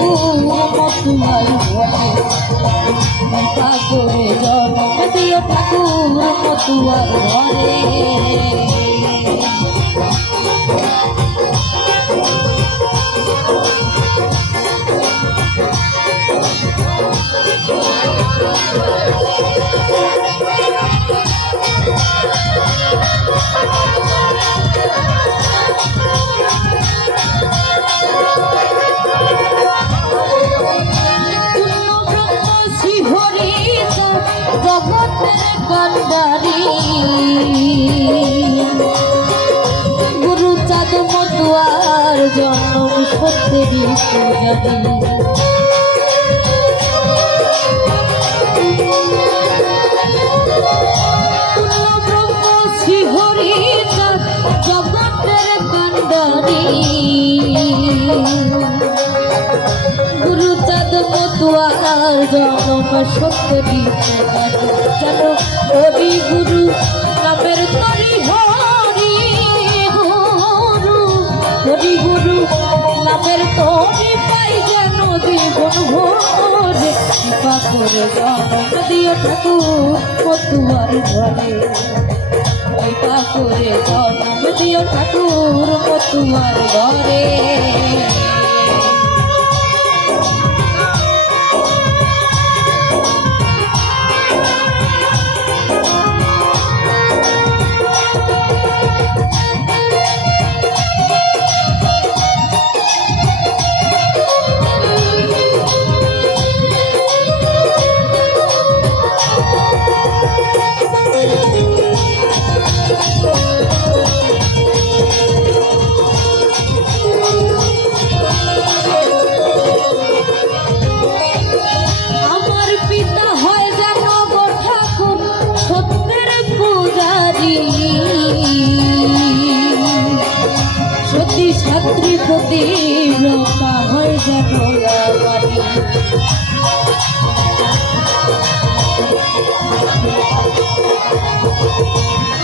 তোমার ঘরে পাগলে জল দিও ঠাকুর তোমার ঘরে কন্ডারি গুরু চাঁদ মতুয়ার জন্ম সত্যেরই পূজারি জগতের কন্ডারি। মতুয়ার জন্ম সত্যি যেন হরি গুরু, নামের তরি হরি গুরু। হরি গুরু, নামের তরি পাই যেন জীবন ভরে। কৃপা করে জন্ম দিও ঠাকুর মতুয়ার ঘরে কৃপা করে জন্ম দিও ঠাকুর মতুয়ার ঘরে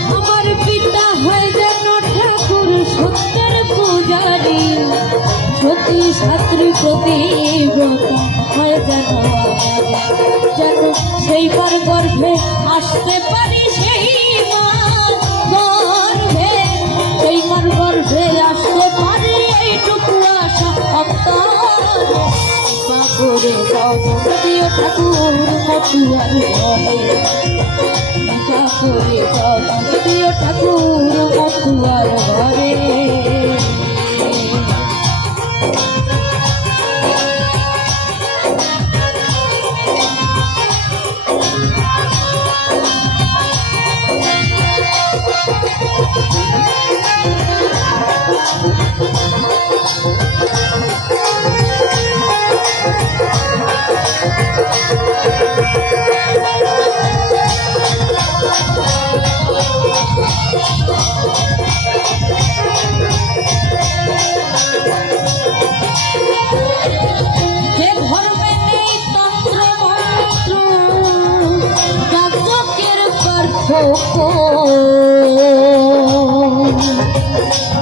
আমার পিতা হয় যেন ঠাকুর সত্যের পূজারি। সতী ছাত্রী হয় যেন যেন সেইবার গর্ভে আসতে পারি সেই করে দিও ঠাকুর মতুয়ার ঘরে করে দিও ঠাকুর মতুয়ার ঘরে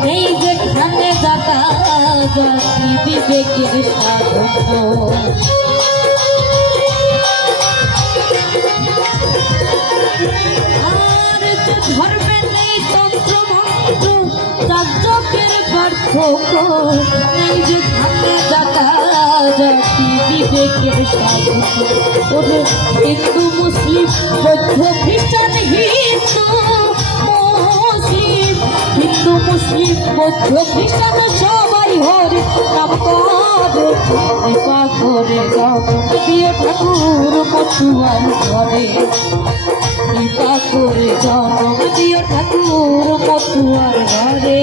নেই যেখানে দাতা জাতি বিবেকের নেই তন্ত্র মন্ত্র যাজকের পার্থক্য নেই দাতা জাতি বিবেকের হিন্দু মুসলিম বৌদ্ধ খ্রিস্টান হিন্দু মুসলিম হিন্দু মুসলিম বৌদ্ধ খ্রিস্টান সবাই হরে করে জগৎ দিয়ে ঠাকুর মতুয়ার ঘরে কৃপা করে জন্ম দিও ঠাকুর মতুয়ার ঘরে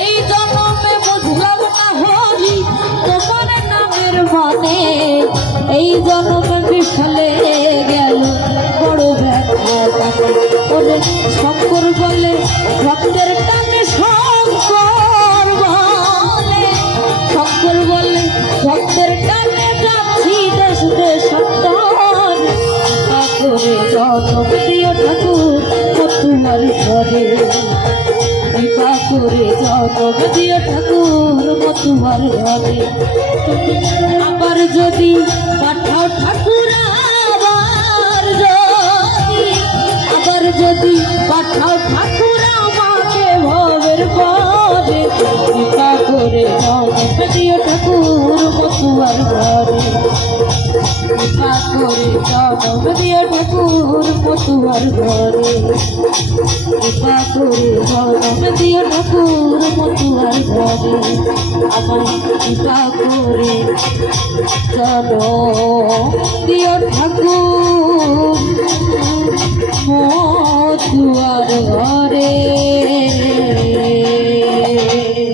এই জন্মে বুঝলাম না হরি, তোমার নামের মানে। এই জন্মে বিফলে গেল বড় তাকে ওরে শঙ্কর বলে ভক্তের টানে শঙ্কর। জন্ম দিও ঠাকুর তোমার ঘরে কৃপা করে জগৎ দিও ঠাকুর মতুয়ার ঘরে। আবার যদি কৃপা করে জগৎ দিও ঠাকুর মতুয়ার ঘরে। কৃপা করে জনম দিও ঠাকুর মতুয়ার ঘরে। আমার কৃপা করে জনম দিও ঠাকুর মতুয়ার ঘরে।